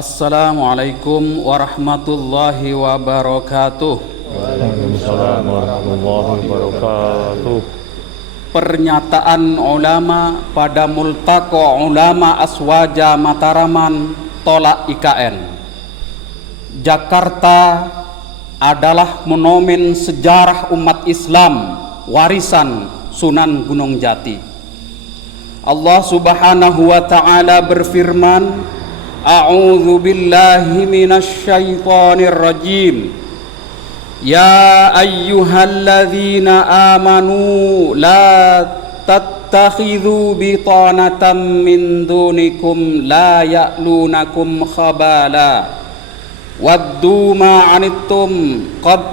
Assalamualaikum warahmatullahi wabarakatuh. Waalaikumsalam warahmatullahi wabarakatuh. Pernyataan ulama pada Multaqa Ulama Aswaja Mataraman tolak IKN. Jakarta adalah monumen sejarah umat Islam, warisan Sunan Gunung Jati. Allah Subhanahu wa taala berfirman, A'udzu billahi minasy syaithanir rajim. Ya ayyuhalladzina amanu la tattakhidhu bitanatan min dunikum la ya'lunakum khabala waddu ma 'anittum qad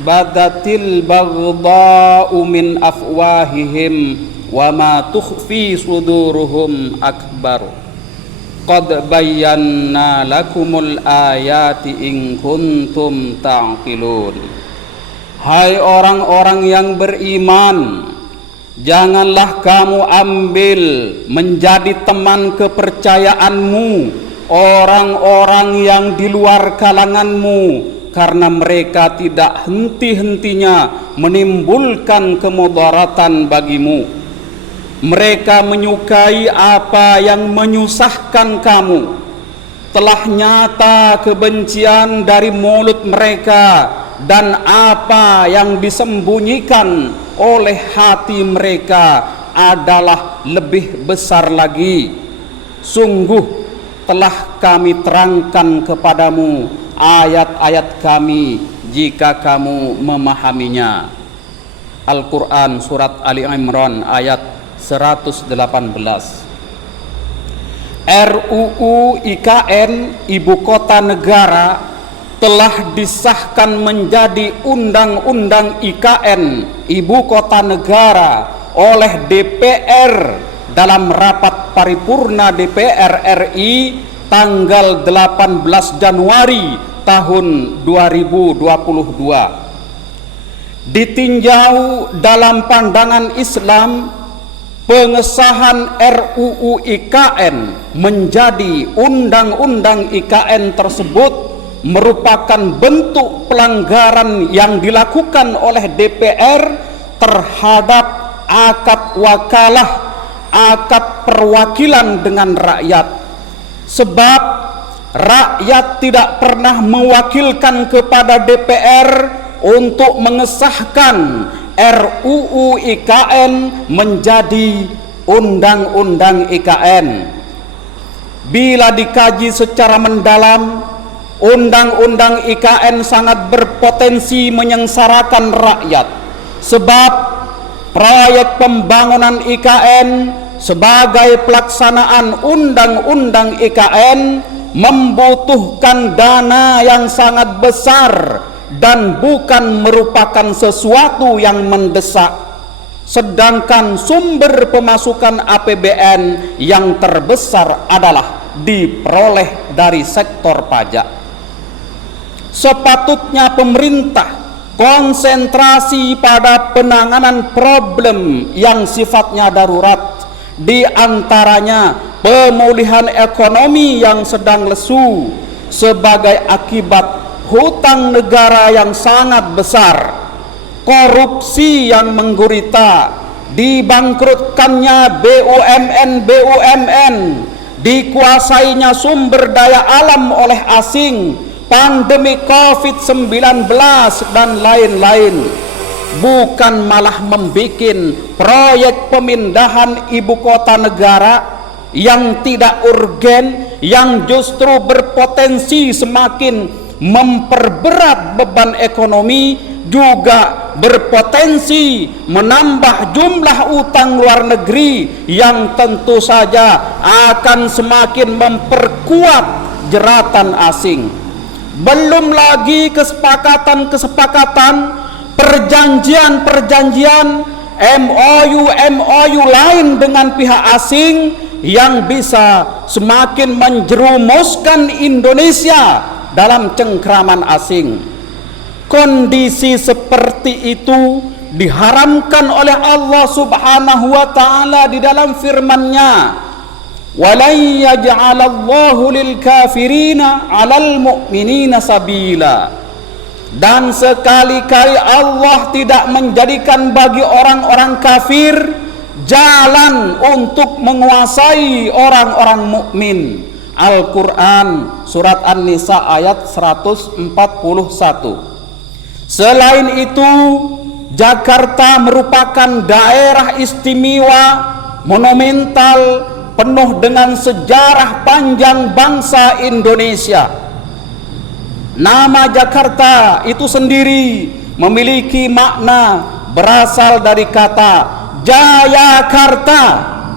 badatil baghdha'u min afwahihim wa ma tukhfi suduruhum akbar. Qad bayyana lakumul ayati in kuntum ta'qilun. Hai orang-orang yang beriman, janganlah kamu ambil menjadi teman kepercayaanmu orang-orang yang di luar kalanganmu, karena mereka tidak henti-hentinya menimbulkan kemudaratan bagimu. Mereka menyukai apa yang menyusahkan kamu. Telah nyata kebencian dari mulut mereka, dan apa yang disembunyikan oleh hati mereka adalah lebih besar lagi. Sungguh telah kami terangkan kepadamu ayat-ayat kami jika kamu memahaminya. Al-Quran Surat Ali Imran ayat 118. RUU IKN Ibu Kota Negara telah disahkan menjadi Undang-Undang IKN Ibu Kota Negara oleh DPR dalam rapat paripurna DPR RI tanggal 18 Januari tahun 2022. Ditinjau dalam pandangan Islam, pengesahan RUU IKN menjadi Undang-Undang IKN tersebut merupakan bentuk pelanggaran yang dilakukan oleh DPR terhadap akad wakalah, akad perwakilan dengan rakyat. Sebab rakyat tidak pernah mewakilkan kepada DPR untuk mengesahkan RUU IKN menjadi Undang-Undang IKN. Bila dikaji secara mendalam, Undang-Undang IKN sangat berpotensi menyengsarakan rakyat. Sebab proyek pembangunan IKN sebagai pelaksanaan Undang-Undang IKN membutuhkan dana yang sangat besar dan bukan merupakan sesuatu yang mendesak. Sedangkan sumber pemasukan APBN yang terbesar adalah diperoleh dari sektor pajak. Sepatutnya pemerintah konsentrasi pada penanganan problem yang sifatnya darurat, di antaranya pemulihan ekonomi yang sedang lesu sebagai akibat hutang negara yang sangat besar, korupsi yang menggurita, dibangkrutkannya BUMN, dikuasainya sumber daya alam oleh asing, pandemi COVID-19 dan lain-lain. Bukan malah membikin proyek pemindahan ibu kota negara yang tidak urgen, yang justru berpotensi semakin memperberat beban ekonomi, juga berpotensi menambah jumlah utang luar negeri yang tentu saja akan semakin memperkuat jeratan asing. Belum lagi kesepakatan-kesepakatan, perjanjian-perjanjian, MOU lain dengan pihak asing yang bisa semakin menjerumuskan Indonesia dalam cengkraman asing. Kondisi seperti itu diharamkan oleh Allah Subhanahu wa taala di dalam firman-Nya. Walan yaj'alallahu lil kafirina 'alal mu'minina sabila. Dan sekali-kali Allah tidak menjadikan bagi orang-orang kafir jalan untuk menguasai orang-orang mukmin. Al-Quran surat An-Nisa ayat 141. Selain itu, Jakarta merupakan daerah istimewa, monumental, penuh dengan sejarah panjang bangsa Indonesia. Nama Jakarta itu sendiri memiliki makna berasal dari kata Jayakarta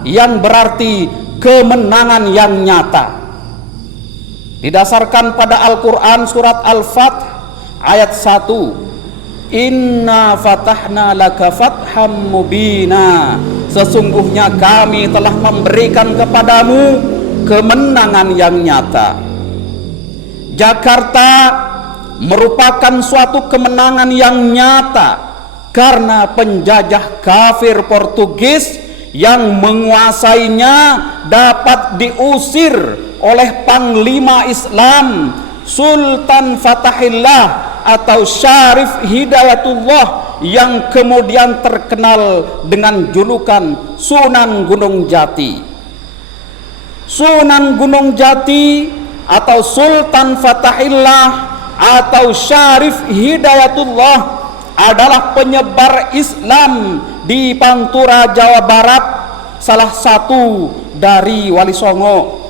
yang berarti kemenangan yang nyata. Didasarkan pada Al-Quran surat Al-Fath ayat 1, Inna fatahna laka fatham mubina. Sesungguhnya kami telah memberikan kepadamu kemenangan yang nyata. Jakarta merupakan suatu kemenangan yang nyata karena penjajah kafir Portugis yang menguasainya dapat diusir oleh Panglima Islam Sultan Fatahillah atau Syarif Hidayatullah yang kemudian terkenal dengan julukan Sunan Gunung Jati. Sunan Gunung Jati atau Sultan Fatahillah atau Syarif Hidayatullah adalah penyebar Islam di Pantura, Jawa Barat, salah satu dari Wali Songo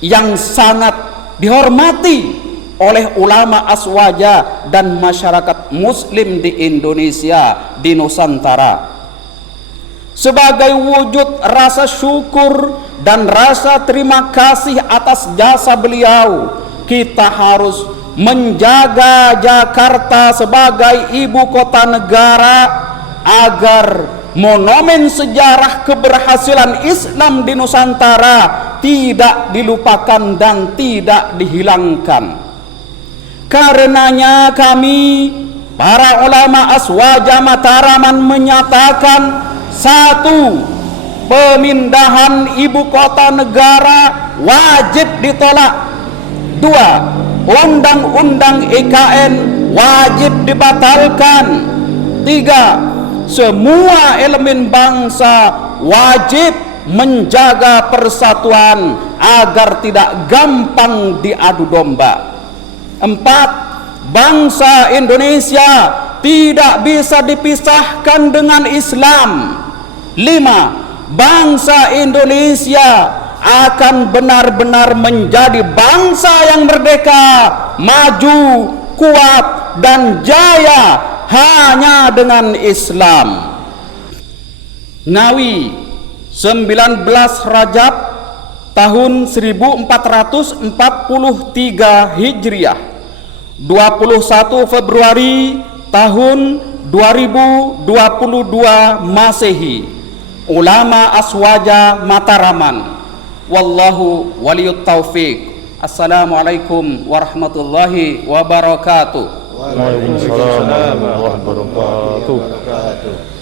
yang sangat dihormati oleh ulama aswaja dan masyarakat muslim di Indonesia, di Nusantara. Sebagai wujud rasa syukur dan rasa terima kasih atas jasa beliau, kita harus menjaga Jakarta sebagai ibu kota negara agar monumen sejarah keberhasilan Islam di Nusantara tidak dilupakan dan tidak dihilangkan. Karenanya kami, para ulama aswaja Mataraman menyatakan, 1. Pemindahan ibu kota negara wajib ditolak. 2. Undang-undang IKN wajib dibatalkan. 3. Semua elemen bangsa wajib menjaga persatuan agar tidak gampang diadu domba. 4. Bangsa Indonesia tidak bisa dipisahkan dengan Islam. 5. Bangsa Indonesia akan benar-benar menjadi bangsa yang merdeka, maju, kuat, dan jaya hanya dengan Islam. Ngawi 19 Rajab tahun 1443 Hijriah, 21 Februari tahun 2022 Masehi. Ulama aswaja Mataraman. Wallahu waliyut taufiq. Assalamualaikum warahmatullahi wabarakatuh. Waalaikumsalam warahmatullahi wabarakatuh.